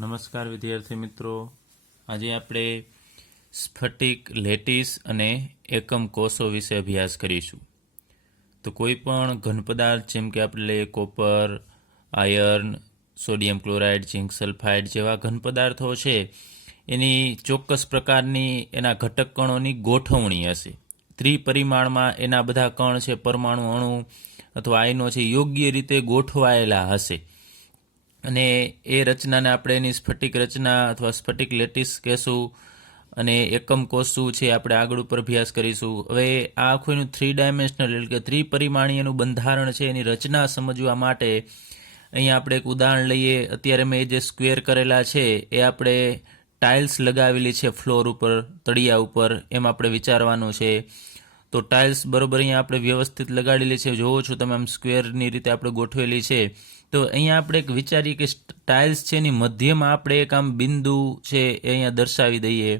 નમસ્કાર વિદ્યાર્થી મિત્રો, આજે આપણે સ્ફટિક, લેટિસ અને એકમ કોષો વિશે અભ્યાસ કરીશું. તો કોઈ પણ ઘન પદાર્થ જેમ કે આપણે લઈએ copper, iron, sodium chloride, zinc sulphide જેવા ઘન પદાર્થો છે, એની ચોક્કસ પ્રકારની એના ઘટક કણોની ગોઠવણી હશે. ત્રિપરિમાણમાં એના બધા કણ છે, પરમાણુ, અણુ અથવા આયનો છે, યોગ્ય રીતે ગોઠવાયેલા હશે. અને એ રચનાને આપણે એની સ્ફટિક રચના અથવા સ્ફટિક લેટિસ કહેશું. અને એકમ કોષ શું છે આપણે આગળ ઉપર અભ્યાસ કરીશું. હવે આ આખું એનું 3 ડાયમેન્શનલ એટલે કે ત્રિપરિમાણીયનું બંધારણ છે, એની રચના સમજવા માટે અહીંયા આપણે એક ઉદાહરણ લઈએ. અત્યારે મેં જે સ્ક્વેર કરેલા છે એ આપણે ટાઇલ્સ લગાવેલી છે ફ્લોર ઉપર, તળિયા ઉપર, એમ આપણે વિચારવાનું છે. તો ટાઇલ્સ બરોબર અહીંયા આપણે વ્યવસ્થિત લગાડેલી છે, જોવો છો તમે આમ સ્ક્વેરની રીતે આપણે ગોઠવેલી છે. તો અહીંયા આપણે એક વિચારીએ કે ટાઇલ્સ છે એની મધ્યમાં આપણે એક આમ બિંદુ છે એ અહીંયા દર્શાવી દઈએ.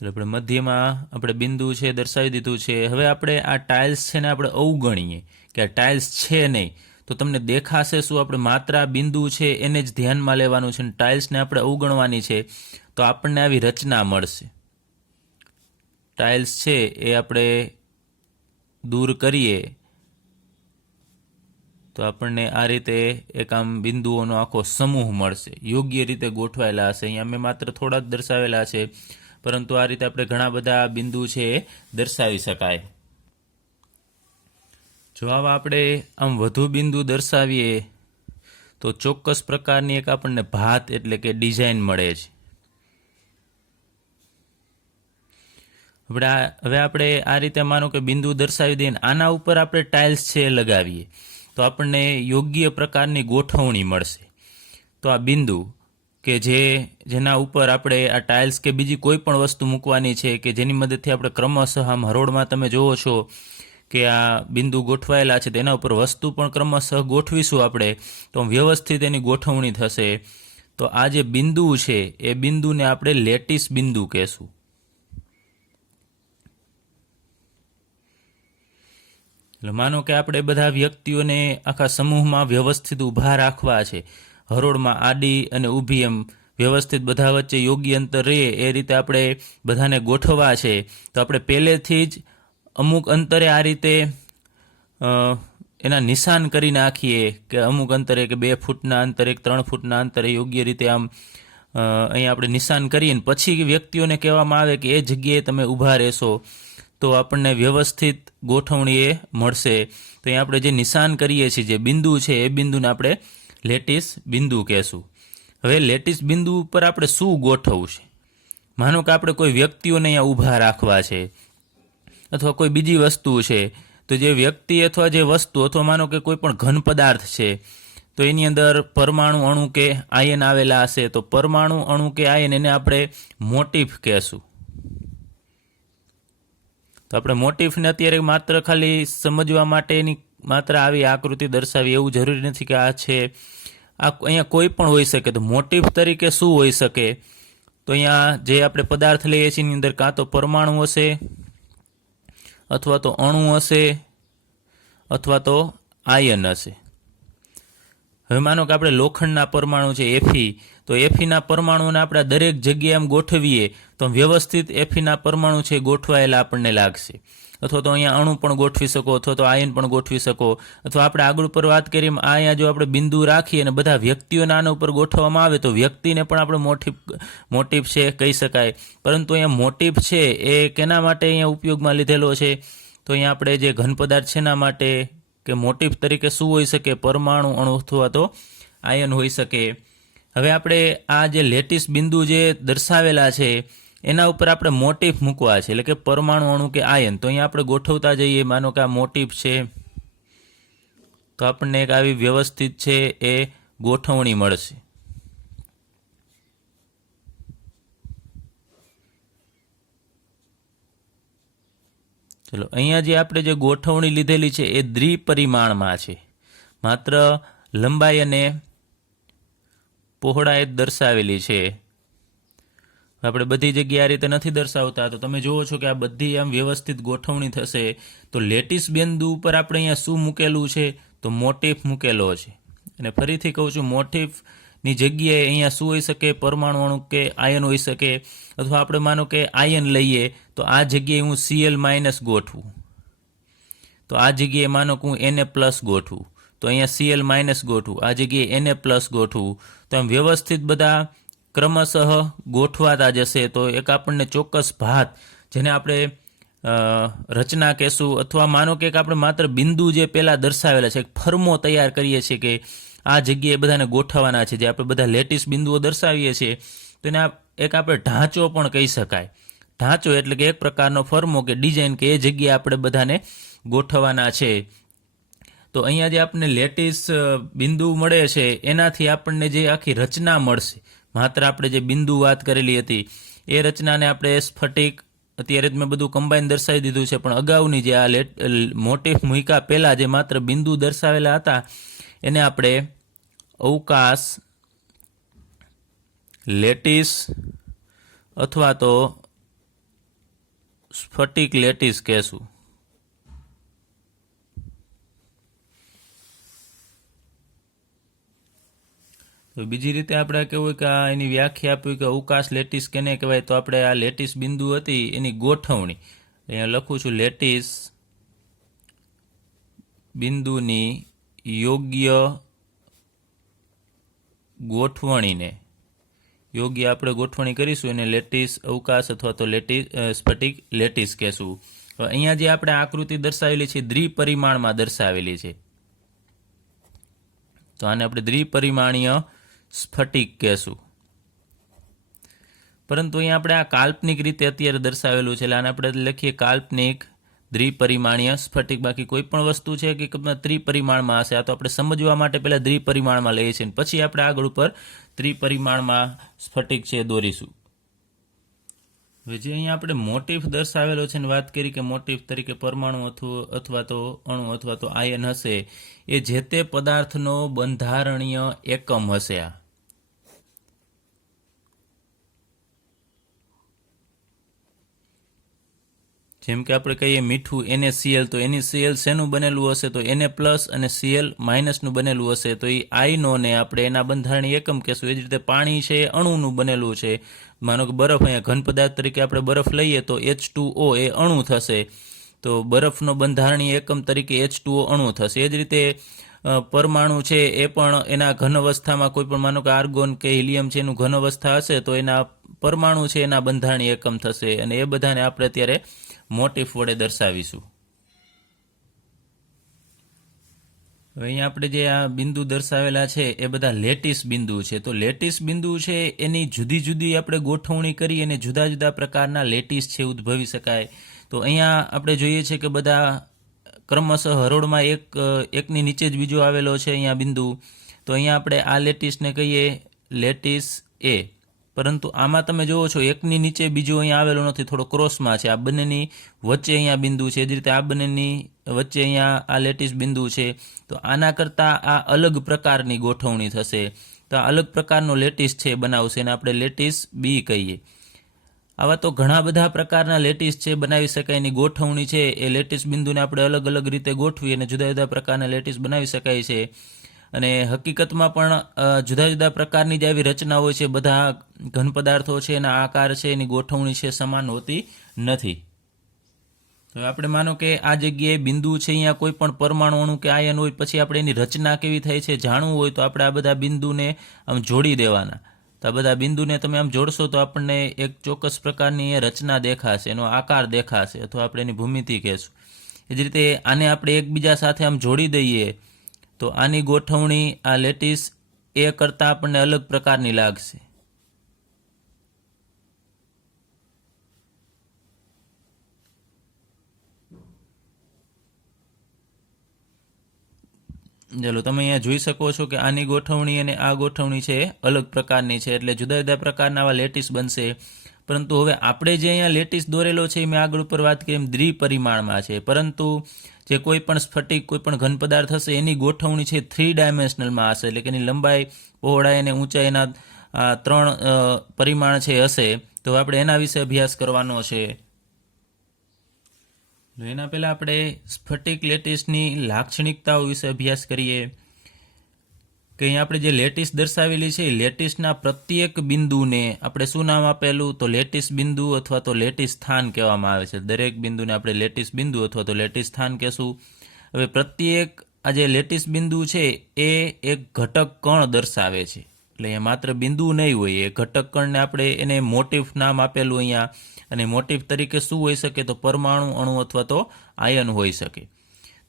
આપણે મધ્યમાં આપણે બિંદુ છે દર્શાવી દીધું છે. હવે આપણે આ ટાઇલ્સ છે ને આપણે અવગણીએ કે આ ટાઇલ્સ છે નહીં, તો તમને દેખાશે શું? આપણે માત્ર આ બિંદુ છે એને જ ધ્યાનમાં લેવાનું છે, ટાઇલ્સને આપણે અવગણવાની છે. તો આપણને આવી રચના મળશે. ટાઇલ્સ છે એ આપણે દૂર કરીએ તો આપણને આ રીતે એક આમ બિંદુઓનો આખો સમૂહ મળશે, યોગ્ય રીતે ગોઠવાયેલા હશે. અહીંયા મેં માત્ર થોડા જ દર્શાવેલા છે, પરંતુ આ રીતે આપણે ઘણા બધા બિંદુ છે એ દર્શાવી શકાય. જો આવા આપણે આમ વધુ બિંદુ દર્શાવીએ તો ચોક્કસ પ્રકારની એક આપણને ભાત એટલે કે ડિઝાઇન મળે છે. હવે આપણે આ રીતે માનો કે બિંદુ દર્શાવી દઈએ, આના ઉપર આપણે ટાઇલ્સ છે લગાવીએ તો આપણને યોગ્ય પ્રકારની ગોઠવણી મળશે. તો આ બિંદુ કે જેના ઉપર આપણે આ ટાઇલ્સ કે બીજી કોઈ પણ વસ્તુ મૂકવાની છે કે જેની મદદથી આપણે ક્રમશઃ આમ હરોળમાં તમે જોવો છો કે આ બિંદુ ગોઠવાયેલા છે, તેના ઉપર વસ્તુ પણ ક્રમશઃ ગોઠવીશું આપણે, તો વ્યવસ્થિત એની ગોઠવણી થશે. તો આ જે બિંદુ છે એ બિંદુને આપણે લેટિસ બિંદુ કહેશું. એટલે માનો કે આપણે બધા વ્યક્તિઓને આખા સમૂહમાં વ્યવસ્થિત ઊભા રાખવા છે, હરોળમાં આડી અને ઊભી એમ વ્યવસ્થિત બધા વચ્ચે યોગ્ય અંતર રહે એ રીતે આપણે બધાને ગોઠવવા છે. તો આપણે પહેલેથી જ અમુક અંતરે આ રીતે એના નિશાન કરી નાખીએ કે અમુક અંતરે કે 2 ફૂટના અંતરે, 3 ફૂટના અંતરે યોગ્ય રીતે આમ અહીંયા આપણે નિશાન કરીએ ને પછી વ્યક્તિઓને કહેવામાં આવે કે એ જગ્યાએ તમે ઊભા રહેશો, તો આપણને વ્યવસ્થિત ગોઠવણી એ મળશે. તો અહીંયા આપણે જે નિશાન કરીએ છીએ, જે બિંદુ છે એ બિંદુને આપણે લેટિસ બિંદુ કહેશું. હવે લેટિસ બિંદુ ઉપર આપણે શું ગોઠવવું છે? માનો કે આપણે કોઈ વ્યક્તિઓને અહીંયા ઊભા રાખવા છે અથવા કોઈ બીજી વસ્તુ છે, તો જે વ્યક્તિ અથવા જે વસ્તુ અથવા માનો કે કોઈ પણ ઘન પદાર્થ છે, તો એની અંદર પરમાણુ, અણુ કે આયન આવેલા હશે. તો પરમાણુ, અણુ કે આયન એને આપણે મોટિફ કહેશું. તો આપણે મોટિફને અત્યારે માત્ર ખાલી સમજવા માટેની માત્ર આવી આકૃતિ દર્શાવી એવું જરૂરી નથી કે આ છે. આ અહીંયા કોઈ પણ હોઈ શકે. તો મોટિફ તરીકે શું હોઈ શકે? તો અહીંયા જે આપણે પદાર્થ લઈએ છીએ એની અંદર કાં તો પરમાણુ હશે, અથવા તો અણુ હશે, અથવા તો આયન હશે. હવે માનો કે આપણે લોખંડના પરમાણુ છે એફી, તો એફીના પરમાણુને આપણે દરેક જગ્યાએ એમ ગોઠવીએ તો વ્યવસ્થિત એફીના પરમાણુ છે ગોઠવાયેલા આપણને લાગશે. અથવા તો અહીંયા અણુ પણ ગોઠવી શકો, અથવા તો આયન પણ ગોઠવી શકો. અથવા આપણે આગળ ઉપર વાત કરીએ અહીંયા જો આપણે બિંદુ રાખીએ અને બધા વ્યક્તિઓને આના ઉપર ગોઠવવામાં આવે તો વ્યક્તિને પણ આપણે મોટિફ છે કહી શકાય. પરંતુ અહીંયા મોટિફ છે એ કેના માટે અહીંયા ઉપયોગમાં લીધેલો છે? તો અહીંયા આપણે જે ઘન પદાર્થ છે એના માટે કે મોટિફ તરીકે શું હોઈ શકે? પરમાણુ, અણુ અથવા તો આયન હોઈ શકે. હવે આપણે આ જે લેટિસ બિંદુ જે દર્શાવેલા છે એના ઉપર આપણે મોટિફ મૂકવા છે, એટલે કે પરમાણુ, અણુ કે આયન. તો અહીંયા આપણે ગોઠવતા જઈએ. માનો કે આ મોટિફ છે તો આપણને એક આવી વ્યવસ્થિત છે એ ગોઠવણી મળશે. ચલો, અહીંયા જે આપણે જે ગોઠવણી લીધેલી છે એ દ્વિપરિમાણમાં છે, માત્ર લંબાઈ અને પહોળાઈ દર્શાવેલી છે. આપણે બધી જગ્યાએ આ રીતે નથી દર્શાવતા, તો તમે જુઓ છો કે આ બધી આમ વ્યવસ્થિત ગોઠવણી થશે. તો લેટિસ બિંદુ ઉપર આપણે અહીંયા શું મૂકેલું છે? તો મોટિફ મૂકેલો છે. અને ફરીથી કહું છું, મોટિફની જગ્યાએ અહીંયા શું હોઈ શકે? પરમાણુ અણુ કે આયન હોઈ શકે, અથવા આપણે માનો કે આયન લઈએ તો આ જગ્યાએ હું Cl- ગોઠવું, તો આ જગ્યાએ માનો કે હું Na+ ગોઠવું, તો અહીંયા Cl- ગોઠવું, આ જગ્યાએ Na+ ગોઠવું, તો આમ વ્યવસ્થિત બધા ક્રમશઃ ગોઠવાતા જશે. તો એક આપણને ચોક્કસ ભાત, જેને આપણે રચના કહેશું, અથવા માનો કે આપણે માત્ર બિંદુ જે પહેલાં દર્શાવેલા છે, એક ફર્મો તૈયાર કરીએ છીએ કે આ જગ્યાએ બધાને ગોઠવવાના છે, જે આપણે બધા લેટિસ બિંદુઓ દર્શાવીએ છીએ, તો એને એક આપણે ઢાંચો પણ કહી શકાય. ઢાંચો એટલે કે એક પ્રકારનો ફર્મો કે ડિઝાઇન, કે એ જગ્યાએ આપણે બધાને ગોઠવવાના છે. તો અહીંયા જે આપણને લેટિસ બિંદુ મળે છે, એનાથી આપણને જે આખી રચના મળશે, માત્ર આપણે જે બિંદુ વાત કરેલી હતી એ રચનાને આપણે સ્ફટિક, અત્યારે જ મેં બધું કમ્બાઈન દર્શાવી દીધું છે, પણ અગાઉની જે આ મોટિફ મૂક્યા પહેલાં જે માત્ર બિંદુ દર્શાવેલા હતા, એને આપણે અવકાશ લેટિસ અથવા તો સ્ફટિક લેટિસ કહેશું. તો બીજી રીતે આપણે કહેવું કે આ એની વ્યાખ્યા આપવી કે અવકાશ લેટિસ કેને કહેવાય, તો આપણે આ લેટિસ બિંદુ હતી એની ગોઠવણી અહીંયા લખું છું, લેટિસ બિંદુની યોગ્ય ગોઠવણીને, યોગ્ય આપણે ગોઠવણી કરીશું એને લેટિસ અવકાશ અથવા તો લેટિસ સ્ફટિક લેટિસ કહેશું. અહીંયા જે આપણે આકૃતિ દર્શાવેલી છે દ્વિપરિમાણમાં દર્શાવેલી છે, તો આને આપણે દ્વિપરિમાણીય સ્ફટિક કહેશું. પરંતુ અહીંયા આપણે આ કાલ્પનિક રીતે અત્યારે દર્શાવેલું છે, એટલે આને આપણે લખીએ કાલ્પનિક દ્વિપરિમાણીય સ્ફટિક. બાકી કોઈ પણ વસ્તુ છે કે ત્રિપરિમાણમાં હશે, આ તો આપણે સમજવા માટે પહેલાં દ્વિપરિમાણમાં લઈએ છીએ, પછી આપણે આગળ ઉપર ત્રિપરિમાણમાં સ્ફટિક છે દોરીશું. હવે જે અહીંયા આપણે મોટિફ દર્શાવેલો છે ને વાત કરી કે મોટિફ તરીકે પરમાણુ અથવા તો અણુ અથવા તો આયન હશે, એ જે તે પદાર્થનો બંધારણીય એકમ હશે. આ જેમ કે આપણે કહીએ મીઠું NaCl, તો NaCl શેનું બનેલું હશે? તો Na+ અને Cl- નું બનેલું હશે, તો એ આયનોને આપણે એના બંધારણીય એકમ કહેશું. એ જ રીતે પાણી છે એ અણુનું બનેલું છે. માનો કે બરફ, અહીંયા ઘન પદાર્થ તરીકે આપણે બરફ લઈએ તો H2O એ અણુ થશે, તો બરફનો બંધારણીય એકમ તરીકે H2O અણુ થશે. એ જ રીતે પરમાણુ છે એ પણ એના ઘન અવસ્થામાં કોઈ પણ માનો કે આર્ગોન કે હિલિયમ છે એનું ઘન અવસ્થા હશે, તો એના પરમાણુ છે એના બંધારણીય એકમ થશે, અને એ બધાને આપણે અત્યારે મોટિફ વડે દર્શાવીશું. હવે અહીંયા આપણે જે આ બિંદુ દર્શાવેલા છે એ બધા લેટિસ બિંદુ છે. તો લેટિસ બિંદુ છે એની જુદી જુદી આપણે ગોઠવણી કરી અને જુદા જુદા પ્રકારના લેટિસ છે ઉદ્ભવી શકાય. તો અહીંયા આપણે જોઈએ છે કે બધા ક્રમશઃ હરોળમાં એકની નીચે જ બીજો આવેલો છે અહીંયા બિંદુ. તો અહીંયા આપણે આ લેટિસને કહીએ લેટિસ A, પરંતુ આમાં તમે જુઓ છો એકની નીચે બીજો અહીંયા આવેલો નથી, થોડો ક્રોસમાં છે. આ બંનેની વચ્ચે અહીંયા બિંદુ છે, એ જ રીતે આ બંનેની વચ્ચે અહીંયા આ લેટિસ બિંદુ છે. તો આના કરતાં આ અલગ પ્રકારની ગોઠવણી થશે, તો આ અલગ પ્રકારનો લેટિસ છે બનાવશે, અને આપણે લેટિસ B કહીએ. આવા તો ઘણા બધા પ્રકારના લેટિસ છે બનાવી શકાય. એની ગોઠવણી છે એ લેટિસ બિંદુને આપણે અલગ અલગ રીતે ગોઠવી અને જુદા જુદા પ્રકારના લેટિસ બનાવી શકાય છે. અને હકીકતમાં પણ જુદા જુદા પ્રકારની જે આવી રચના હોય છે, બધા ઘન પદાર્થો છે એના આકાર છે એની ગોઠવણી છે સમાન હોતી નથી. તો આપણે માનો કે આ જગ્યાએ બિંદુ છે, અહીંયા કોઈ પણ પરમાણુ અણુ કે આયન હોય, પછી આપણે એની રચના કેવી થાય છે જાણવું હોય તો આપણે આ બધા બિંદુને આમ જોડી દેવાના. તો આ બધા બિંદુને તમે આમ જોડશો તો આપણને એક ચોક્કસ પ્રકારની રચના દેખાશે, એનો આકાર દેખાશે, અથવા આપણે એની ભૂમિતિ કહેશું. એ જ રીતે આને આપણે એકબીજા સાથે આમ જોડી દઈએ તો આની ગોઠવણી આ લેટિસ A કરતાં આપણને અલગ પ્રકારની લાગશે. ચાલો તમે અહીંયા જોઈ શકો છો કે આની ગોઠવણી અને આ ગોઠવણી છે અલગ પ્રકારની છે, એટલે જુદા જુદા પ્રકારના આવા લેટિસ બનશે. પરંતુ હવે આપણે જે અહીંયા લેટિસ દોરેલો છે મેં આગળ ઉપર વાત કરી એમ દ્વિપરિમાણમાં છે, પરંતુ જે કોઈ પણ સ્ફટિક કોઈ પણ ઘન પદાર્થ હશે એની ગોઠવણી છે 3 ડાયમેન્શનલમાં હશે, એટલે કે એની લંબાઈ, પહોળાઈ અને ઊંચાઈના 3 પરિમાણ છે હશે. તો આપણે એના વિશે અભ્યાસ કરવાનો છે. એના પહેલાં આપણે સ્ફટિક લેટિસની લાક્ષણિકતાઓ વિશે અભ્યાસ કરીએ કે અહીં આપણે જે લેટિસ દર્શાવેલી છે એ લેટિસના પ્રત્યેક બિંદુને આપણે શું નામ આપેલું તો લેટિસ બિંદુ અથવા તો લેટિસ સ્થાન કહેવામાં આવે છે. દરેક બિંદુને આપણે લેટિસ બિંદુ અથવા તો લેટિસ સ્થાન કહેશું. હવે પ્રત્યેક આ જે લેટિસ બિંદુ છે એ એક ઘટક કણ દર્શાવે છે. એટલે અહીંયા માત્ર બિંદુ નહીં હોય, એ ઘટક કણને આપણે એને મોટિફ નામ આપેલું અહીંયા. અને મોટિફ તરીકે શું હોઈ શકે તો પરમાણુ, અણુ અથવા તો આયન હોઈ શકે.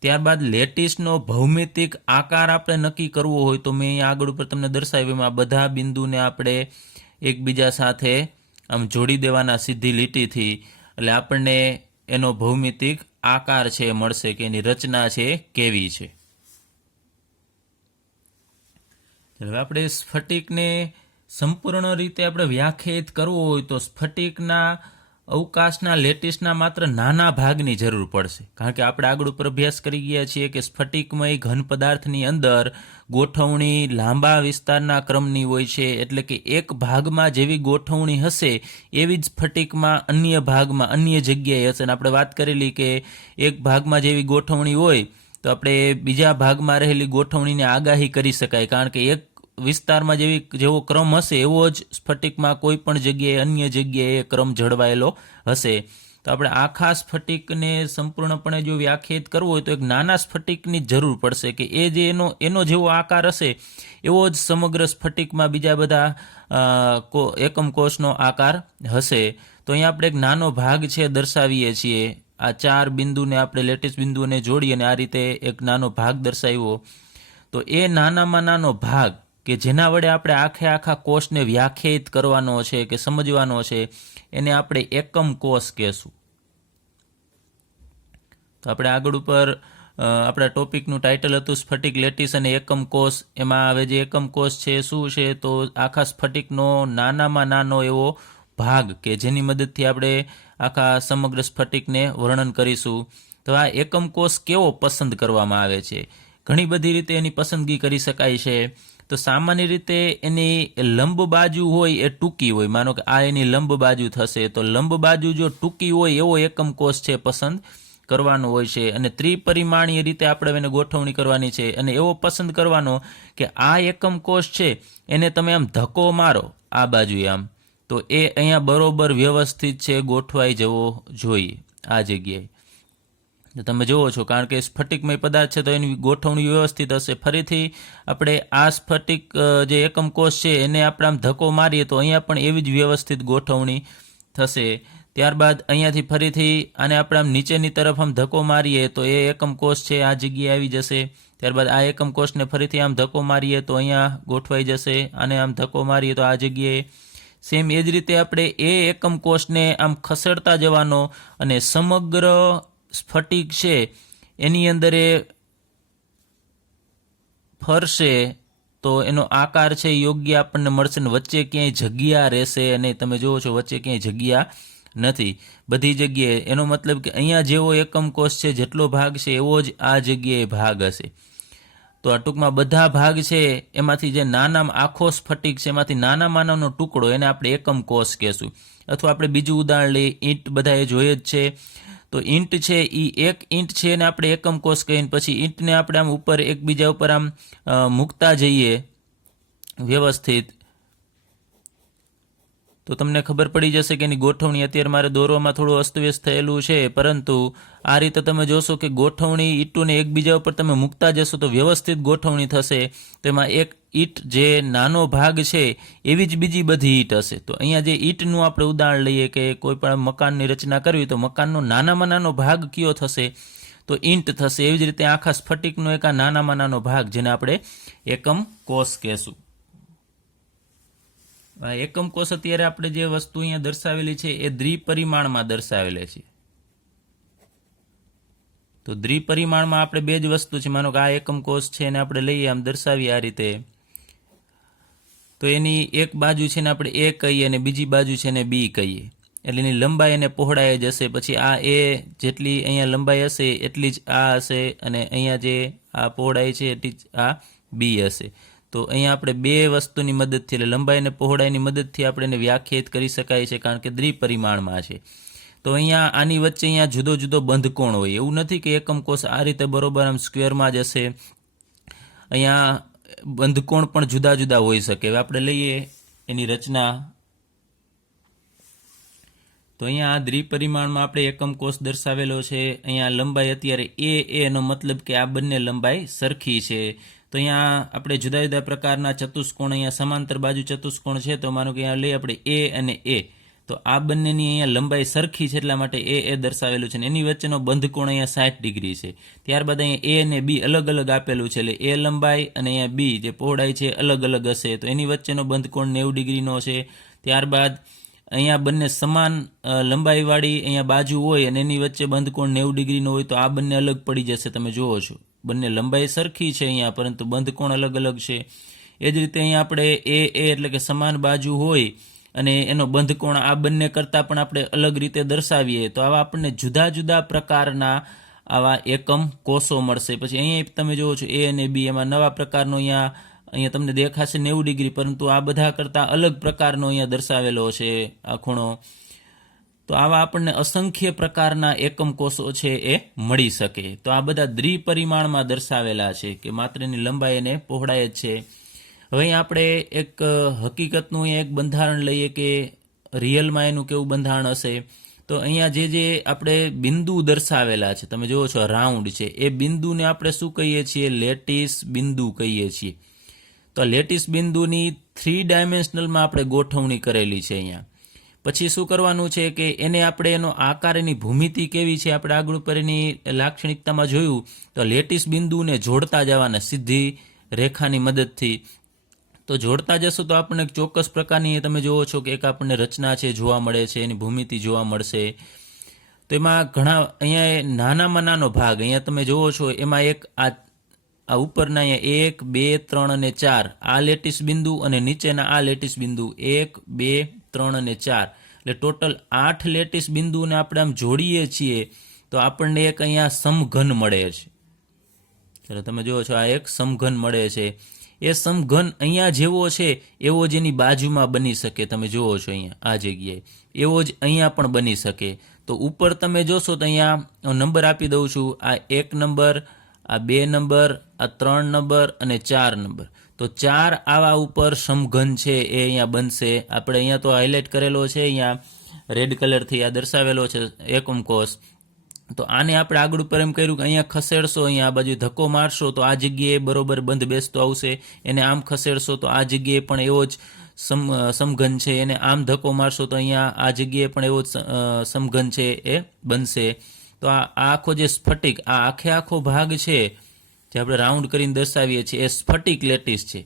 ત્યારબાદ લેટિસનો ભૌમિતિક આકાર આપણે નક્કી કરવો હોય તો મેં અહીંયા આગળ ઉપર તમને દર્શાવ્યું, આ બધા બિંદુને આપણે એકબીજા સાથે આમ જોડી દેવાના સીધી લીટીથી, એટલે આપણને એનો ભૌમિતિક આકાર છે મળશે કે એની રચના છે કેવી છે. હવે આપણે સ્ફટિકને સંપૂર્ણ રીતે આપણે વ્યાખ્યાયિત કરવો હોય તો સ્ફટિકના અવકાશના લેટિસના માત્ર નાના ભાગની જરૂર પડશે. કારણ કે આપણે આગળ ઉપર અભ્યાસ કરી ગયા છીએ કે સ્ફટિકમય ઘન પદાર્થની અંદર ગોઠવણી લાંબા વિસ્તારના ક્રમની હોય છે. એટલે કે એક ભાગમાં જેવી ગોઠવણી હશે એવી જ સ્ફટિકમાં અન્ય ભાગમાં અન્ય જગ્યાએ હશે. અને આપણે વાત કરેલી કે એક ભાગમાં જેવી ગોઠવણી હોય તો આપણે બીજા ભાગમાં રહેલી ગોઠવણીને આગાહી કરી શકાય. કારણ કે એક વિસ્તારમાં જેવો ક્રમ હશે એવો જ સ્ફટિકમાં કોઈ પણ જગ્યાએ અન્ય જગ્યાએ ક્રમ જળવાયેલો હશે. તો આપણે આખા સ્ફટિકને સંપૂર્ણપણે જો વ્યાખ્યાયિત કરવો હોય તો એક નાના સ્ફટિકની જરૂર પડશે કે એ જે એનો જેવો આકાર હશે એવો જ સમગ્ર સ્ફટિકમાં બીજા બધા એકમ કોષનો આકાર હશે. તો અહીંયા આપણે એક નાનો ભાગ છે દર્શાવીએ છીએ. આ 4 બિંદુને આપણે લેટિસ બિંદુને જોડી અને આ રીતે એક નાનો ભાગ દર્શાવ્યો. તો એ નાનામાં નાનો ભાગ કે જેના વડે આપણે આખા કોષને વ્યાખ્યાયિત કરવાનો છે કે સમજવાનો છે એને આપણે એકમ કોષ કહેશું. તો આપણે આગળ ઉપર આપણા ટોપિકનું ટાઇટલ હતું સ્ફટિક લેટિસ અને એકમ કોષ. એમાં હવે જે એકમ કોષ છે શું છે તો આખા સ્ફટિકનો નાનામાં નાનો એવો ભાગ કે જેની મદદથી આપણે આખા સમગ્ર સ્ફટિકને વર્ણન કરીશું. તો આ એકમ કોષ કેવો પસંદ કરવામાં આવે છે? ઘણી બધી રીતે એની પસંદગી કરી શકાય છે. તો સામાન્ય રીતે એની લંબ બાજુ હોય એ ટૂંકી હોય. માનો કે આ એની લંબ બાજુ થશે તો લંબ બાજુ જો ટૂંકી હોય એવો એકમ કોષ છે પસંદ કરવાનો હોય છે. અને ત્રિપરિમાણીય રીતે આપણે એને ગોઠવણી કરવાની છે અને એવો પસંદ કરવાનો કે આ એકમ કોષ છે એને તમે આમ ધક્કો મારો આ બાજુએ આમ તો એ અહીંયા બરોબર વ્યવસ્થિત છે ગોઠવાઈ જવો જોઈએ આ જગ્યાએ. તમે જુઓ છો કારણ કે સ્ફટિકમય પદાર્થ છે તો એની ગોઠવણી વ્યવસ્થિત હશે. ફરીથી આપણે આ સ્ફટિક જે એકમ કોષ છે એને આપણે આમ ધક્કો મારીએ તો અહીંયા પણ એવી જ વ્યવસ્થિત ગોઠવણી થશે. ત્યારબાદ અહીંયાથી ફરીથી આને આપણે આમ નીચેની તરફ આમ ધક્કો મારીએ તો એ એકમ કોષ છે આ જગ્યાએ આવી જશે. ત્યારબાદ આ એકમ કોષને ફરીથી આમ ધક્કો મારીએ તો અહીંયા ગોઠવાઈ જશે. આને આમ ધક્કો મારીએ તો આ જગ્યાએ. સેમ એ જ રીતે આપણે એ એકમ કોષને આમ ખસેડતા જવાનો અને સમગ્ર સ્ફટિક છે એની અંદર એ ફરશે તો એનો આકાર છે યોગ્ય આપણને મળશે ને વચ્ચે ક્યાંય જગ્યા રહેશે અને તમે જુઓ છો વચ્ચે ક્યાંય જગ્યા નથી બધી જગ્યાએ. એનો મતલબ કે અહીંયા જેવો એકમ કોષ છે જેટલો ભાગ છે એવો જ આ જગ્યાએ ભાગ હશે. તો આ ટૂંકમાં બધા ભાગ છે એમાંથી જે નાનામાં આખો સ્ફટિક છે એમાંથી નાનામાં નાનો ટુકડો એને આપણે એકમ કોષ કહેશું. અથવા આપણે બીજું ઉદાહરણ લઈએ, ઈંટ બધાએ જોઈએ જ છે. તો ઈંટ છે એ એક ઈંટ છે એને આપણે એકમ કોષ કહીને પછી ઈંટને આપણે આમ ઉપર એકબીજા ઉપર આમ મૂકતા જઈએ વ્યવસ્થિત તો તમને ખબર પડી જશે કે એની ગોઠવણી અત્યારે મારે દોરવામાં થોડું અસ્તવ્યસ્ત થયેલું છે, પરંતુ આ રીતે તમે જોશો કે ગોઠવણી ઈંટોને એકબીજા ઉપર તમે મૂકતા જશો તો વ્યવસ્થિત ગોઠવણી થશે. તેમાં એક ઈંટ જે નાનો ભાગ છે એવી જ બીજી બધી ઈંટ હશે. તો અહીંયા જે ઈંટનું આપણે ઉદાહરણ લઈએ કે કોઈ પણ મકાનની રચના કરવી તો મકાનનો નાનામાં નાનો ભાગ કયો થશે તો ઈંટ થશે. એવી જ રીતે આખા સ્ફટિકનો એક આ નાનામાં નાનો ભાગ જેને આપણે એકમ કોષ કહેશું. એકમ કોષ અત્યારે આપણે જે વસ્તુ અહીંયા દર્શાવેલી છે એ દ્વિપરિમાણમાં દર્શાવેલી છે. તો દ્વિપરિમાણમાં આપણે બે જ વસ્તુ છે. માનો કે આ એકમ કોષ છે એને આપણે લઈએ આમ દર્શાવીએ આ રીતે તો એની એક બાજુ છે ને આપણે એ કહીએ અને બીજી બાજુ છે ને બી કહીએ. એટલે એની લંબાઈ અને પહોળાઈ જ હશે. પછી આ એ જેટલી અહીંયા લંબાઈ હશે એટલી જ આ હશે અને અહીંયા જે આ પહોળાઈ છે એટલી જ આ બી હશે. તો અહીંયા આપણે બે વસ્તુની મદદથી એટલે લંબાઈ અને પહોળાઈની મદદથી આપણે એને વ્યાખ્યાયિત કરી શકાય છે, કારણ કે દ્વિપરિમાણમાં છે. તો અહીંયા આની વચ્ચે અહીંયા જુદો જુદો બંધકોણ હોય, એવું નથી કે એકમ કોષ આ રીતે બરોબર આમ સ્ક્વેરમાં જ હશે. અહીંયા બંધકોણ પણ જુદા જુદા હોઈ શકે. હવે આપણે લઈએ એની રચના. તો અહીંયા આ દ્વિપરિમાણમાં આપણે એકમ કોષ દર્શાવેલો છે. અહીંયા લંબાઈ અત્યારે એનો મતલબ કે આ બંને લંબાઈ સરખી છે. તો અહીંયા આપણે જુદા જુદા પ્રકારના ચતુષ્કોણ, અહીંયા સમાંતર બાજુ ચતુષ્કોણ છે, તો માનો કે અહીંયા લઈએ આપણે એ અને એ, તો આ બંનેની અહીંયા લંબાઈ સરખી છે, એટલા માટે એ દર્શાવેલું છે. એની વચ્ચેનો બંધકોણ અહીંયા 60 ડિગ્રી છે. ત્યારબાદ અહીંયા એ અને બી અલગ અલગ આપેલું છે, એટલે એ લંબાઈ અને અહીંયા બી જે પહોળાઈ છે અલગ અલગ હશે, તો એની વચ્ચેનો બંધકોણ 90 ડિગ્રીનો છે. ત્યારબાદ અહીંયા બંને સમાન લંબાઈવાળી અહીંયા બાજુ હોય અને એની વચ્ચે બંધકોણ 90 ડિગ્રીનો હોય, તો આ બંને અલગ પડી જશે. તમે જુઓ છો બંને લંબાઈ સરખી છે અહીંયા, પરંતુ બંધકોણ અલગ અલગ છે. એ જ રીતે અહીંયા આપણે એ એટલે કે સમાન બાજુ હોય અને એનો બંધકોણ આ બંને કરતાં પણ આપણે અલગ રીતે દર્શાવીએ, તો આવા આપણને જુદા જુદા પ્રકારના આવા એકમ કોષો મળશે. પછી અહીંયા તમે જુઓ છો એ અને બી, એમાં નવા પ્રકારનો અહીંયા તમને દેખાશે 90 ડિગ્રી, પરંતુ આ બધા કરતાં અલગ પ્રકારનો અહીંયા દર્શાવેલો છે આ ખૂણો. તો આવા આપણને અસંખ્ય પ્રકારના એકમ કોષો છે એ મળી શકે. તો આ બધા દ્વિપરિમાણમાં દર્શાવેલા છે કે માત્ર એની લંબાઈ અને પહોળાઈ જ છે. હવે અહીં આપણે એક હકીકતનું એક બંધારણ લઈએ કે રિયલમાં એનું કેવું બંધારણ હશે. તો અહીંયા જે આપણે બિંદુ દર્શાવેલા છે, તમે જુઓ છો રાઉન્ડ છે, એ બિંદુને આપણે શું કહીએ છીએ? લેટિસ બિંદુ કહીએ છીએ. તો લેટિસ બિંદુની 3 ડાયમેન્શનલમાં આપણે ગોઠવણી કરેલી છે અહીંયા. પછી શું કરવાનું છે કે એને આપણે એનો આકાર, એની ભૂમિતિ કેવી છે આપણે આગળ ઉપર એની લાક્ષણિકતામાં જોયું. તો લેટિસ બિંદુને જોડતા જવાના સીધી રેખાની મદદથી. તો જોડતા જશો તો આપણને ચોક્કસ પ્રકારની તમે જુઓ છો કે એક આપણને રચના છે જોવા મળે છે, એની ભૂમિતિ જોવા મળશે. તો એમાં ઘણા અહીંયા નાનામાં નાનો ભાગ અહીંયા તમે જુઓ છો, એમાં એક આ ઉપરના અહીંયા 1, 2, 3 અને 4 આ લેટિસ બિંદુ અને નીચેના આ લેટિસ બિંદુ 1, 2, 3 અને 4, એટલે ટોટલ 8 લેટિસ બિંદુને આપણે આમ જોડીએ છીએ તો આપણને એક અહીંયા સમઘન મળે છે. ચાલો તમે જુઓ છો આ એક સમઘન મળે છે. એ સમઘન અહીંયા જેવો છે એવો જ એની બાજુમાં બની શકે. તમે જુઓ છો અહીંયા આ જગ્યાએ એવો જ અહીંયા પણ બની શકે. તો ઉપર તમે જોશો તો અહીંયા નંબર આપી દઉં છું, આ 1 નંબર, આ 2 નંબર, આ 3 નંબર અને 4 નંબર. તો 4 આવા ઉપર સમઘન છે એ અહીંયા બનશે. આપણે અહીંયા તો હાઇલાઇટ કરેલો છે, અહીંયા રેડ કલરથી આ દર્શાવેલો છે એકમ કોષ. તો આને આપણે આગળ ઉપર એમ કર્યું કે અહીંયા ખસેડશો, અહીંયા આ બાજુ ધક્કો મારશો તો આ જગ્યાએ બરોબર બંધ બેસતો આવશે. એને આમ ખસેડશો તો આ જગ્યાએ પણ એવો જ સમઘન છે. એને આમ ધક્કો મારશો તો અહીંયા આ જગ્યાએ પણ એવો જ સમઘન છે એ બનશે. તો આ આખો જે સ્ફટિક, આ આખો ભાગ છે જે આપણે રાઉન્ડ કરીને દર્શાવીએ છીએ, એ સ્ફટિક લેટિસ છે.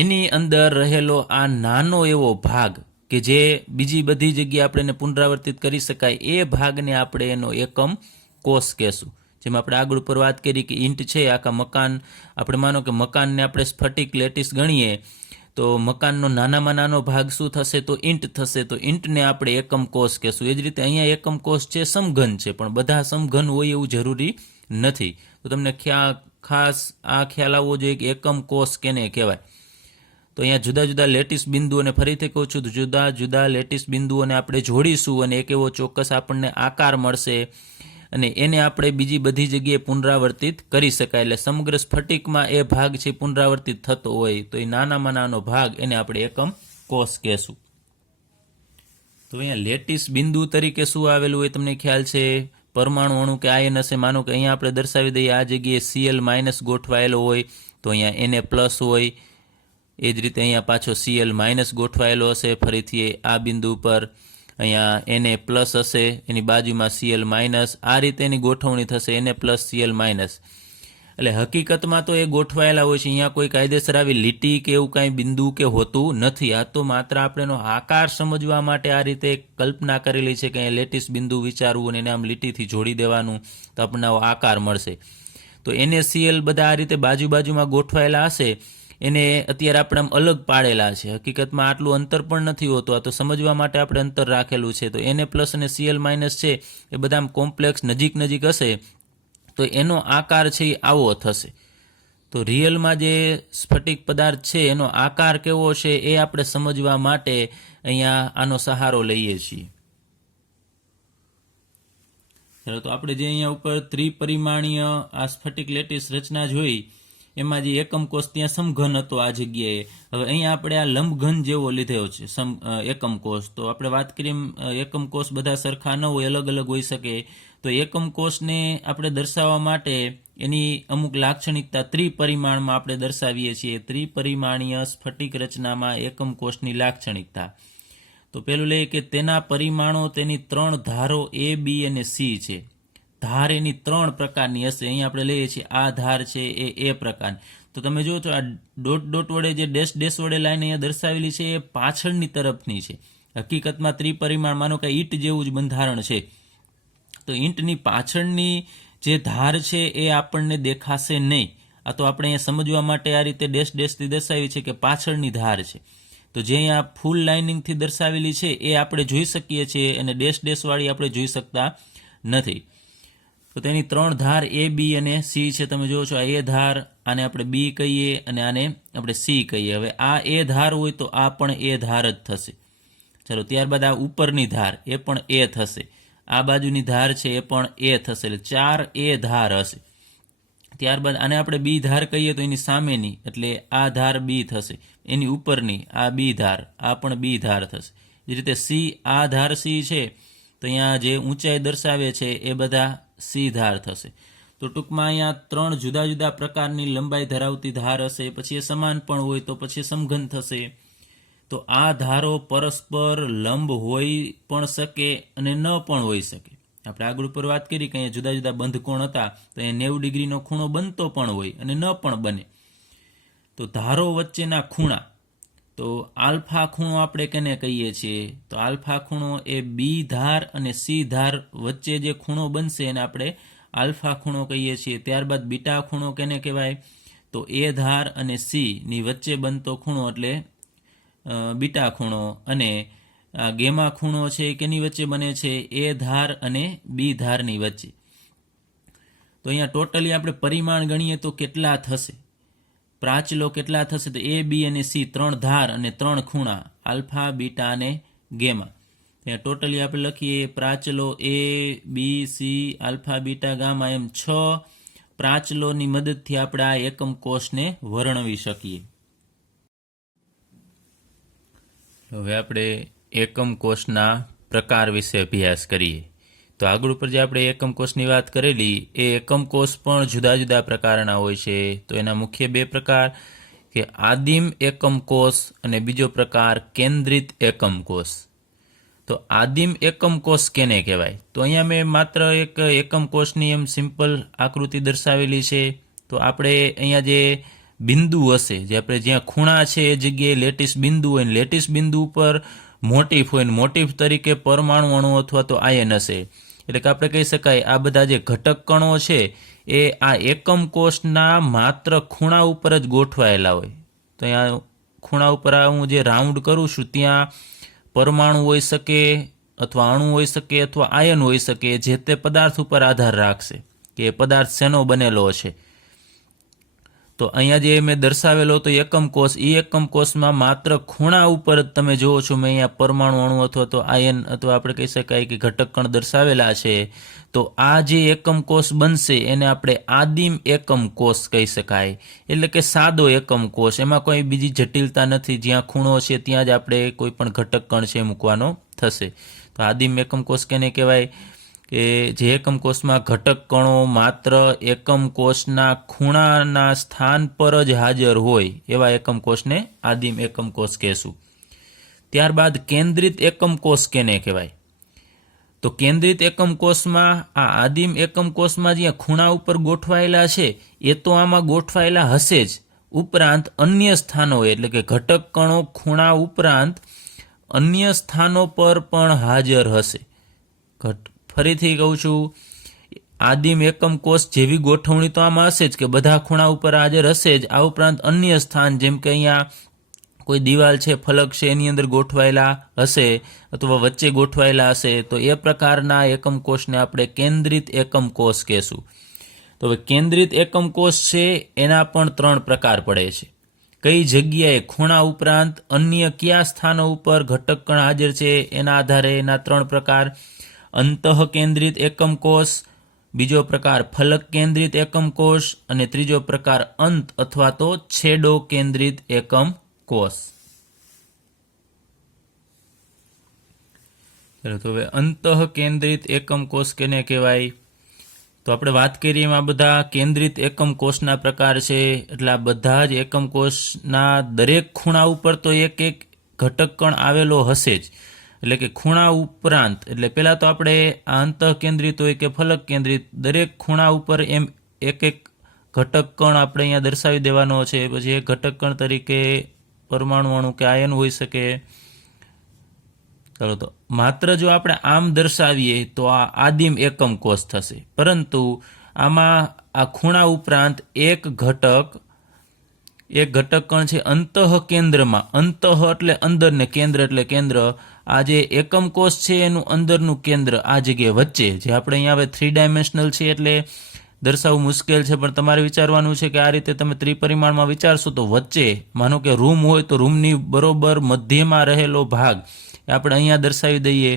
એની અંદર રહેલો આ નાનો એવો ભાગ કે જે બીજી બધી જગ્યાએ આપણે એને પુનરાવર્તિત કરી શકાય, એ ભાગને આપણે એનો એકમ કોષ કહેશું. જેમ આપણે આગળ ઉપર વાત કરી કે ઈંટ છે, આખા મકાન, આપણે માનો કે મકાનને આપણે સ્ફટિક લેટિસ ગણીએ તો મકાનનો નાનામાં નાનો ભાગ શું થશે? તો ઈંટ થશે. તો ઈંટને આપણે એકમ કોષ કહેશું. એ જ રીતે અહીંયા એકમ કોષ છે સમઘન છે, પણ બધા સમઘન હોય એવું જરૂરી નથી. તો તમને ખાસ આ ખ્યાલ આવવો જોઈએ કે એકમ કોષ કેને કહેવાય. તો અહીંયા જુદા જુદા લેટિસ બિંદુઓને, ફરીથી કહું છું, જુદા જુદા લેટિસ બિંદુઓને આપણે જોડીશું અને એક એવો ચોક્કસ આપણને આકાર મળશે અને એને આપણે બીજી બધી જગ્યાએ પુનરાવર્તિત કરી શકાય. એટલે સમગ્ર સ્ફટિકમાં એ ભાગ છે પુનરાવર્તિત થતો હોય તો એ નાનામાં નાનો ભાગ એને આપણે એકમ કોષ કહેશું. તો અહીંયા લેટિસ બિંદુ તરીકે શું આવેલું હોય તમને ખ્યાલ છે? પરમાણુ અણુ કે આયન હશે. માનો કે અહીંયા આપણે દર્શાવી દઈએ આ જગ્યાએ Cl- ગોઠવાયેલો હોય તો અહીંયા Na+ હોય. એ જ રીતે અહીંયા પાછો Cl- ગોઠવાયેલો હશે, ફરીથી આ બિંદુ પર અહીંયા Na+ હશે, એની બાજુમાં Cl-. આ રીતે એની ગોઠવણી થશે, Na+, Cl-. એટલે હકીકતમાં તો એ ગોઠવાયેલા હોય છે. અહીંયા કોઈ કાયદેસર આવી લીટી કે એવું કાંઈ બિંદુ કે હોતું નથી. આ તો માત્ર આપણે એનો આકાર સમજવા માટે આ રીતે કલ્પના કરેલી છે કે અહીંયા લેટિસ બિંદુ વિચારવું અને એને આમ લીટીથી જોડી દેવાનું તો આપણને આવો આકાર મળશે. તો NaCl બધા આ રીતે બાજુમાં ગોઠવાયેલા હશે, એને અત્યારે આપણે આમ અલગ પાડેલા છે. હકીકતમાં આટલું અંતર પણ નથી હોતું, આ તો સમજવા માટે આપણે અંતર રાખેલું છે. તો Na+ અને Cl- છે એ બધા આમ કોમ્પ્લેક્સ નજીક હશે તો એનો આકાર છે એ આવો થશે. તો રિયલમાં જે સ્ફટિક પદાર્થ છે એનો આકાર કેવો છે એ આપણે સમજવા માટે અહીંયા આનો સહારો લઈએ છીએ. ચાલો, તો આપણે જે અહીંયા ઉપર ત્રિપરિમાણીય આ સ્ફટિક લેટીસ રચના જોઈ એમાં જે એકમ કોષ ત્યાં સમઘન હતો આ જગ્યાએ. હવે અહીંયા આપણે આ લંબઘન જેવો લીધો છે એકમ કોષ. તો આપણે વાત કરીએ એકમ કોષ બધા સરખા ન હોય, અલગ અલગ હોઈ શકે. તો એકમ કોષને આપણે દર્શાવવા માટે એની અમુક લાક્ષણિકતા ત્રિપરિમાણમાં આપણે દર્શાવીએ છીએ. ત્રિપરિમાણીય સ્ફટિક રચનામાં એકમ કોષની લાક્ષણિકતા. તો પેલું લઈએ કે તેના પરિમાણો તેની 3 ધારો A, B અને C છે. ધાર એની 3 પ્રકારની હશે. અહીંયા આપણે લઈએ છીએ આ ધાર છે એ A પ્રકારની. તો તમે જુઓ તો આ ડોટ ડોટ વડે જે ડેશ ડેશ વડે લાઈન અહીંયા દર્શાવેલી છે એ પાછળની તરફની છે. હકીકતમાં ત્રિપરિમાણ માનો કે ઈંટ જેવું જ બંધારણ છે. તો ઈંટની પાછળની જે ધાર છે એ આપણને દેખાશે નહીં. આ તો આપણે અહીંયા સમજવા માટે આ રીતે ડેશ ડેશથી દર્શાવી છે કે પાછળની ધાર છે. તો જે અહીંયા ફૂલ લાઇનિંગથી દર્શાવેલી છે એ આપણે જોઈ શકીએ છીએ અને ડેશ ડેશવાળી આપણે જોઈ શકતા નથી. તો તેની 3 ધાર A, B અને C છે. તમે જુઓ છો આ A ધાર, આને આપણે B કહીએ અને આને આપણે C કહીએ. હવે આ A ધાર હોય તો આ પણ A ધાર જ થશે. ચાલો, ત્યારબાદ આ ઉપરની ધાર એ પણ A થશે. આ બાજુની ધાર છે એ પણ A થશે. એટલે 4 A ધાર હશે. ત્યારબાદ આને આપણે B ધાર કહીએ તો એની સામેની એટલે આ ધાર B થશે. એની ઉપરની આ B ધાર, આ પણ B ધાર થશે. એ રીતે C, આ ધાર C છે તો અહીંયા જે ઊંચાઈ દર્શાવે છે એ બધા C ધાર થશે. તો ટૂંકમાં અહીંયા 3 જુદા જુદા પ્રકારની લંબાઈ ધરાવતી ધાર હશે. પછી એ સમાન પણ હોય તો પછી સમઘન થશે. તો આ ધારો પરસ્પર લંબ હોઈ પણ શકે અને ન પણ હોઈ શકે. આપણે આગળ ઉપર વાત કરી કે અહીંયા જુદા જુદા બંધકોણ હતા તો અહીંયા 90 ડિગ્રીનો ખૂણો બનતો પણ હોય અને ન પણ બને. તો ધારો વચ્ચેના ખૂણા, તો આલ્ફા ખૂણો આપણે કેને કહીએ છીએ? તો આલ્ફા ખૂણો એ B ધાર અને C ધાર વચ્ચે જે ખૂણો બનશે એને આપણે આલ્ફા ખૂણો કહીએ છીએ. ત્યારબાદ બીટા ખૂણો કેને કહેવાય? તો A ધાર અને C ની વચ્ચે બનતો ખૂણો એટલે બીટા ખૂણો. અને ગેમા ખૂણો છે કેની વચ્ચે બને છે? A ધાર અને B ધારની વચ્ચે. તો અહીંયા ટોટલી આપણે પરિમાણ ગણીએ તો કેટલા થશે? પ્રાચલો કેટલા થશે? તો A, B અને C 3 ધાર અને 3 ખૂણા, આલ્ફા, બીટા અને ગેમા. ત્યાં ટોટલી આપણે લખીએ પ્રાચલો A, B, C, alpha, beta, gamma એમ 6 પ્રાચલોની મદદથી આપણે આ એકમ કોષને વર્ણવી શકીએ. હવે આપણે એકમ કોષના પ્રકાર વિશે અભ્યાસ કરીએ. તો આગળ ઉપર જે આપણે એકમ કોષની વાત કરેલી એ એકમ કોષ પણ જુદા જુદા પ્રકારના હોય છે. તો એના મુખ્ય 2 પ્રકાર કે આદિમ એકમ કોષ અને બીજો પ્રકાર કેન્દ્રિત એકમ કોષ. તો આદિમ એકમ કોષ કેને કહેવાય? તો અહીંયા મેં માત્ર એક એકમ કોષની એમ સિમ્પલ આકૃતિ દર્શાવેલી છે. તો આપણે અહીંયા જે બિંદુ હશે, જે આપણે જ્યાં ખૂણા છે એ જગ્યાએ લેટીસ બિંદુ હોય, લેટીસ બિંદુ ઉપર મોટિફ હોય, મોટિફ તરીકે પરમાણુ અણુ અથવા તો આયન હશે. એટલે કે આપણે કહી શકાય આ બધા જે ઘટક કણો છે એ આ એકમ કોષના માત્ર ખૂણા ઉપર જ ગોઠવાયેલા હોય. તો અહીંયા ખૂણા ઉપર હું જે રાઉન્ડ કરું છું ત્યાં પરમાણુ હોઈ શકે અથવા અણુ હોઈ શકે અથવા આયન હોઈ શકે, જે તે પદાર્થ ઉપર આધાર રાખશે કે પદાર્થ શેનો બનેલો છે. તો અહીંયા જે મેં દર્શાવેલો હતો એકમ કોષ, એ એકમ કોષમાં માત્ર ખૂણા ઉપર જ તમે જુઓ છો મેં અહીંયા પરમાણુ અણુ અથવા તો આયન અથવા આપણે કહી શકાય કે ઘટક કણ દર્શાવેલા છે. તો આ જે એકમ કોષ બનશે એને આપણે આદિમ એકમ કોષ કહી શકાય. એટલે કે સાદો એકમ કોષ, એમાં કોઈ બીજી જટિલતા નથી. જ્યાં ખૂણો છે ત્યાં જ આપણે કોઈ પણ ઘટક કણ છે મૂકવાનો થશે. તો આદિમ એકમ કોષ કેને કહેવાય? કે જે એકમ કોષમાં ઘટક કણો માત્ર એકમ કોષના ખૂણાના સ્થાન પર જ હાજર હોય એવા એકમ કોષને આદિમ એકમ કોષ કહેશું. ત્યારબાદ કેન્દ્રિત એકમ કોષ કેને કહેવાય? તો કેન્દ્રિત એકમ કોષમાં આ આદિમ એકમ કોષમાં જ્યાં ખૂણા ઉપર ગોઠવાયેલા છે એ તો આમાં ગોઠવાયેલા હશે જ, ઉપરાંત અન્ય સ્થાનો એટલે કે ઘટક કણો ખૂણા ઉપરાંત અન્ય સ્થાનો પર પણ હાજર હશે. ફરીથી કહું છું, આદિમ એકમ કોષ જેવી ગોઠવણી તો આમાં હશે જ કે બધા ખૂણા ઉપર હાજર હશે જ. આ ઉપરાંત અન્ય સ્થાન જેમ કે અહીંયા કોઈ દિવાલ છે, ફલક છે, એની અંદર ગોઠવાયેલા હશે અથવા વચ્ચે ગોઠવાયેલા હશે. તો એ પ્રકારના એકમ કોષને આપણે કેન્દ્રિત એકમ કોષ કહેશું. તો હવે કેન્દ્રિત એકમ કોષ છે એના પણ 3 પ્રકાર પડે છે. કઈ જગ્યાએ ખૂણા ઉપરાંત અન્ય કયા સ્થાનો ઉપર ઘટક કણ હાજર છે એના આધારે એના 3 પ્રકાર: અંતઃ કેન્દ્રિત એકમ કોષ, બીજો પ્રકાર ફલક કેન્દ્રિત એકમ કોષ અને ત્રીજો પ્રકાર અંત અથવા તો છેડો કેન્દ્રિત એકમ કોષ. ચલો તો હવે અંતઃ કેન્દ્રિત એકમ કોષ કેને કહેવાય? તો આપણે વાત કરીએ એમાં બધા કેન્દ્રિત એકમ કોષના પ્રકાર છે. એટલે આ બધા જ એકમ કોષના દરેક ખૂણા ઉપર તો એક એક ઘટક કણ આવેલો હશે જ. એટલે કે ખૂણા ઉપરાંત, એટલે પહેલાં તો આપણે આ અંતઃ કેન્દ્રિત હોય કે ફલક કેન્દ્રિત, દરેક ખૂણા ઉપર એમ એક એક ઘટક કણ આપણે અહીંયા દર્શાવી દેવાનો છે. પછી એક ઘટક કણ તરીકે પરમાણુ અણુ કે આયન હોઈ શકે. ચાલો, તો માત્ર જો આપણે આમ દર્શાવીએ તો આ આદિમ એકમ કોષ થશે. પરંતુ આમાં આ ખૂણા ઉપરાંત એક ઘટક કણ છે અંતઃ કેન્દ્રમાં. અંતઃ એટલે અંદર ને કેન્દ્ર એટલે કેન્દ્ર. આ જે એકમ કોષ છે એનું અંદરનું કેન્દ્ર આ જગ્યાએ વચ્ચે, જે આપણે અહીંયા હવે 3 ડાયમેન્શનલ છે એટલે દર્શાવવું મુશ્કેલ છે, પણ તમારે વિચારવાનું છે કે આ રીતે તમે ત્રિપરિમાણમાં વિચારશો તો વચ્ચે, માનો કે રૂમ હોય તો રૂમની બરોબર મધ્યમાં રહેલો ભાગ આપણે અહીંયા દર્શાવી દઈએ.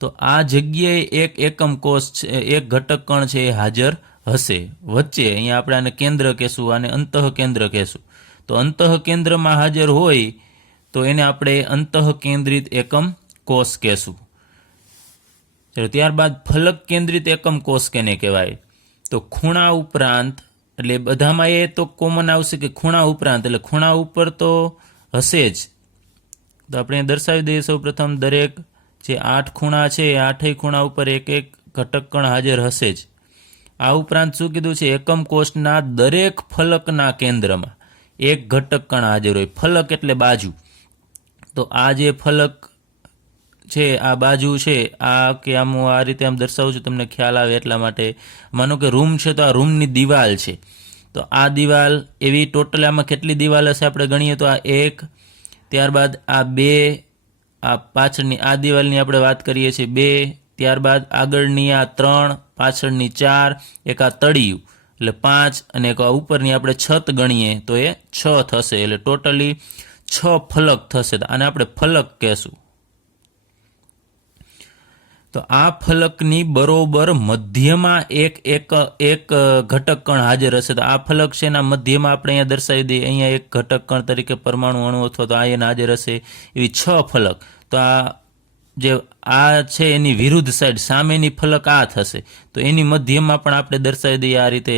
તો આ જગ્યાએ એક એકમ કોષ છે, એક ઘટક કણ છે એ હાજર હશે વચ્ચે. અહીંયા આપણે આને કેન્દ્ર કહેશું, આને અંતઃ કેન્દ્ર કહેશું. તો અંતઃ કેન્દ્રમાં હાજર હોય તો એને આપણે અંતઃ કેન્દ્રિત એકમ કોષ કહેશું. ચલો, ત્યારબાદ ફલક કેન્દ્રિત એકમ કોષ કેને કહેવાય? તો ખૂણા ઉપરાંત, એટલે બધામાં એ તો કોમન આવશે કે ખૂણા ઉપરાંત, એટલે ખૂણા ઉપર તો હશે જ. તો આપણે દર્શાવી દઈએ સૌ પ્રથમ, દરેક જે 8 ખૂણા છે એ 8 ખૂણા ઉપર એક એક ઘટક કણ હાજર હશે જ. આ ઉપરાંત શું કીધું છે? એકમ કોષના દરેક ફલકના કેન્દ્રમાં એક ઘટક કણ હાજર હોય. ફલક એટલે બાજુ. તો આ જે ફલક છે, આ બાજુ છે, આ કે આમ આ રીતે આમ દર્શાવું છું તમને ખ્યાલ આવે એટલા માટે. માનો કે રૂમ છે તો આ રૂમની દિવાલ છે. તો આ દિવાલ એવી ટોટલ આમાં કેટલી દિવાલ હશે આપણે ગણીએ તો આ 1, ત્યારબાદ આ 2, આ પાછળની આ દિવાલની આપણે વાત કરીએ છીએ 2, ત્યારબાદ આગળની આ 3, પાછળની 4, એક આ તળિયું એટલે 5, અને એક આ ઉપરની આપણે છત ગણીએ તો એ 6 થશે. એટલે ટોટલી 6 ફલક થશે. આને આપણે ફલક કહેશું. તો આ ફલકની બરોબર મધ્યમાં એક ઘટક કણ હાજર હશે. તો આ ફલક છે એના મધ્યમાં આપણે અહીંયા દર્શાવી દઈએ. અહીંયા એક ઘટક કણ તરીકે પરમાણુ અણુ અથવા તો આયન હાજર હશે. એવી 6 ફલક. તો આ જે આ છે એની વિરુદ્ધ સાઈડ સામેની ફલક આ થશે. તો એની મધ્યમાં પણ આપણે દર્શાવી દઈએ આ રીતે.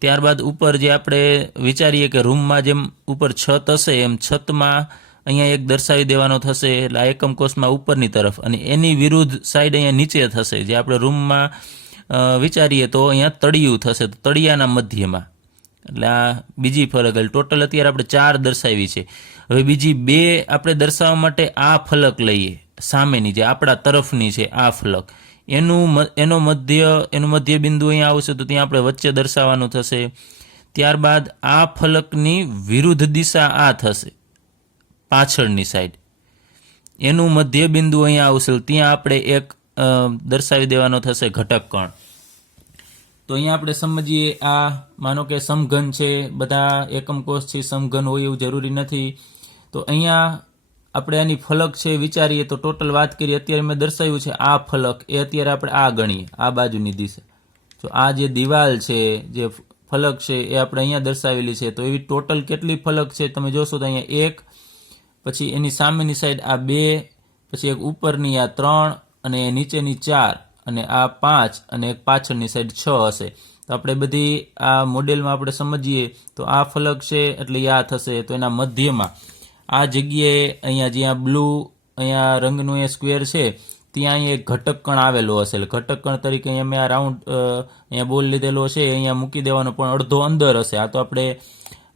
ત્યારબાદ ઉપર જે આપણે વિચારીએ કે રૂમમાં જેમ ઉપર છત હશે એમ છતમાં અહીંયા એક દર્શાવી દેવાનો થશે. એટલે આ એકમ કોષમાં ઉપરની તરફ, અને એની વિરુદ્ધ સાઈડ અહીંયા નીચે થશે. જે આપણે રૂમમાં વિચારીએ તો અહીંયા તળિયું થશે, તો તળિયાના મધ્યમાં. એટલે આ બીજી ફલક. એટલે ટોટલ અત્યારે આપણે 4 દર્શાવી છે. હવે બીજી 2 આપણે દર્શાવવા માટે આ ફલક લઈએ, સામેની જે આપણા તરફની છે આ ફલક. એનું મધ્ય બિંદુ અહીંયા આવશે, તો ત્યાં આપણે વચ્ચે દર્શાવવાનું થશે. ત્યારબાદ આ ફલકની વિરુદ્ધ દિશા આ થશે, પાછળની સાઈડ. એનું મધ્ય બિંદુ અહીંયા આવશે, ત્યાં આપણે એક દર્શાવી દેવાનો થશે ઘટક કણ. તો અહીંયા આપણે સમજીએ, આ માનો કે સમઘન છે, બધા એકમ કોષ છે સમઘન હોય એવું જરૂરી નથી. તો અહીંયા આપણે આની ફલક છે વિચારીએ તો ટોટલ વાત કરીએ, અત્યારે મેં દર્શાવ્યું છે આ ફલક, એ અત્યારે આપણે આ ગણીએ, આ બાજુની દિશા. તો આ જે દિવાલ છે, જે ફલક છે એ આપણે અહીંયા દર્શાવેલી છે. તો એવી ટોટલ કેટલી ફલક છે તમે જોશો તો અહીંયા 1, પછી એની સામેની સાઈડ આ 2, પછી એક ઉપરની આ 3, અને નીચેની 4, અને આ 5, અને એક પાછળની સાઈડ 6 હશે. તો આપણે બધી આ મોડેલમાં આપણે સમજીએ તો આ ફલક છે એટલે આ થશે. તો એના મધ્યમાં આ જગ્યાએ અહીંયા જ્યાં બ્લુ અહીંયા રંગનું એ સ્ક્વેર છે ત્યાં અહીંયા એક ઘટક કણ આવેલો હશે. એટલે ઘટક કણ તરીકે અહીંયા મેં આ રાઉન્ડ અહીંયા બોલ લીધેલો છે, અહીંયા મૂકી દેવાનો, પણ અડધો અંદર હશે. આ તો આપણે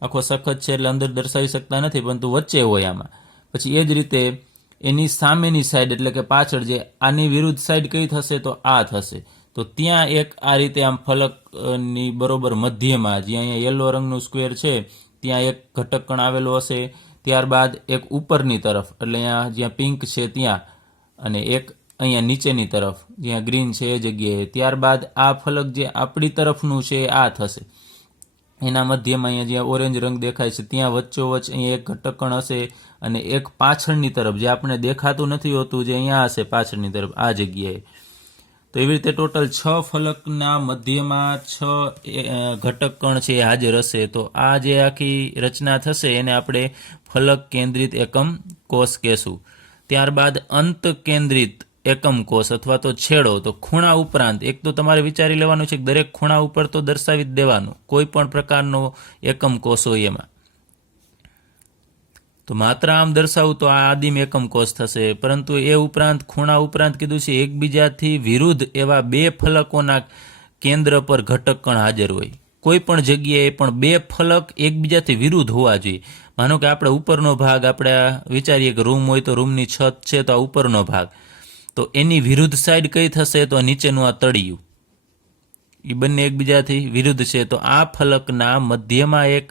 આખો સખત છે એટલે અંદર દર્શાવી શકતા નથી, પરંતુ વચ્ચે હોય આમાં. પછી એ જ રીતે એની સામેની સાઈડ એટલે કે પાછળ, જે આની વિરુદ્ધ સાઈડ કઈ થશે તો આ થશે. તો ત્યાં એક આ રીતે આમ ફલકની બરોબર મધ્યમાં જ્યાં અહીંયા યલો રંગનું સ્ક્વેર છે ત્યાં એક ઘટક કણ આવેલો હશે. ત્યારબાદ એક ઉપરની તરફ એટલે અહીંયા જ્યાં પિંક છે ત્યાં, અને એક અહીંયા નીચેની તરફ જ્યાં ગ્રીન છે એ જગ્યાએ. ત્યારબાદ આ ફલક જે આપણી તરફનું છે આ થશે. એના મધ્યમાં અહીંયા જ્યાં ઓરેન્જ રંગ દેખાય છે ત્યાં વચ્ચોવચ્ચ અહીંયા એક ઘટકકણ હશે અને એક પાછળની તરફ જે આપણે દેખાતું નથી હોતું જે અહીંયા હશે પાછળની તરફ આ જગ્યાએ. તો એવી રીતે ટોટલ 6 ફલકના મધ્યમાં 6 ઘટકકણ છે એ હાજર હશે. તો આ જે આખી રચના થશે એને આપણે ફલક કેન્દ્રિત એકમ કોષ કહેશું. ત્યારબાદ અંત કેન્દ્રિત એકમ કોષ અથવા તો છેડો. તો ખૂણા ઉપરાંત એક તો તમારે વિચારી લેવાનું છે કે દરેક ખૂણા ઉપર તો દર્શાવી જ દેવાનું કોઈ પણ પ્રકારનો એકમ કોષ હોય એમાં. તો માત્ર આમ દર્શાવું તો આ આદિમ એકમ કોષ થશે. પરંતુ એ ઉપરાંત ખૂણા ઉપરાંત કીધું છે એકબીજાથી વિરુદ્ધ એવા 2 ફલકોના કેન્દ્ર પર ઘટકકણ હાજર હોય. કોઈ પણ જગ્યાએ પણ 2 ફલક એકબીજાથી વિરુદ્ધ હોવા જોઈએ. માનો કે આપણે ઉપરનો ભાગ આપણે વિચારીએ કે રૂમ હોય તો રૂમની છત છે તો આ ઉપરનો ભાગ, તો એની વિરુદ્ધ સાઈડ કઈ થશે તો નીચેનું આ તળિયું. એ બંને એકબીજાથી વિરુદ્ધ છે તો આ ફલકના મધ્યમાં એક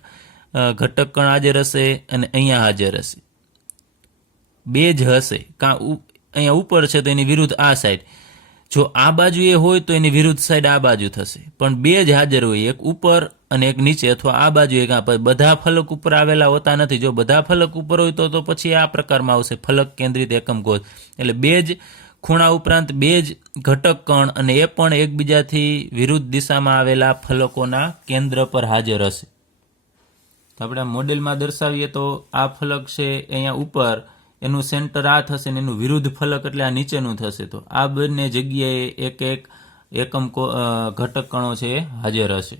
ઘટકકણ હાજર હશે અને અહીંયા હાજર હશે. 2 જ હશે. અહીંયા ઉપર છે તો એની વિરુદ્ધ આ સાઈડ. જો આ બાજુ એ હોય તો એની વિરુદ્ધ સાઈડ આ બાજુ થશે. પણ 2 જ હાજર હોય, એક ઉપર અને એક નીચે અથવા આ બાજુ એક આ. બધા ફલક ઉપર આવેલા હોતા નથી. જો બધા ફલક ઉપર હોય તો પછી આ પ્રકારમાં આવશે ફલક કેન્દ્રિત એકમ કોષ. એટલે 2 જ ખૂણા ઉપરાંત 2 જ ઘટકકણ અને એ પણ એકબીજાથી વિરુદ્ધ દિશામાં આવેલા ફલકોના કેન્દ્ર પર હાજર હશે. તો આપણે મોડેલમાં દર્શાવીએ તો આ ફલક છે અહીંયા ઉપર, એનું સેન્ટર આ થશે ને એનું વિરુદ્ધ ફલક એટલે આ નીચેનું થશે. તો આ બંને જગ્યાએ એક એકમ ઘટકકણો છે હાજર હશે.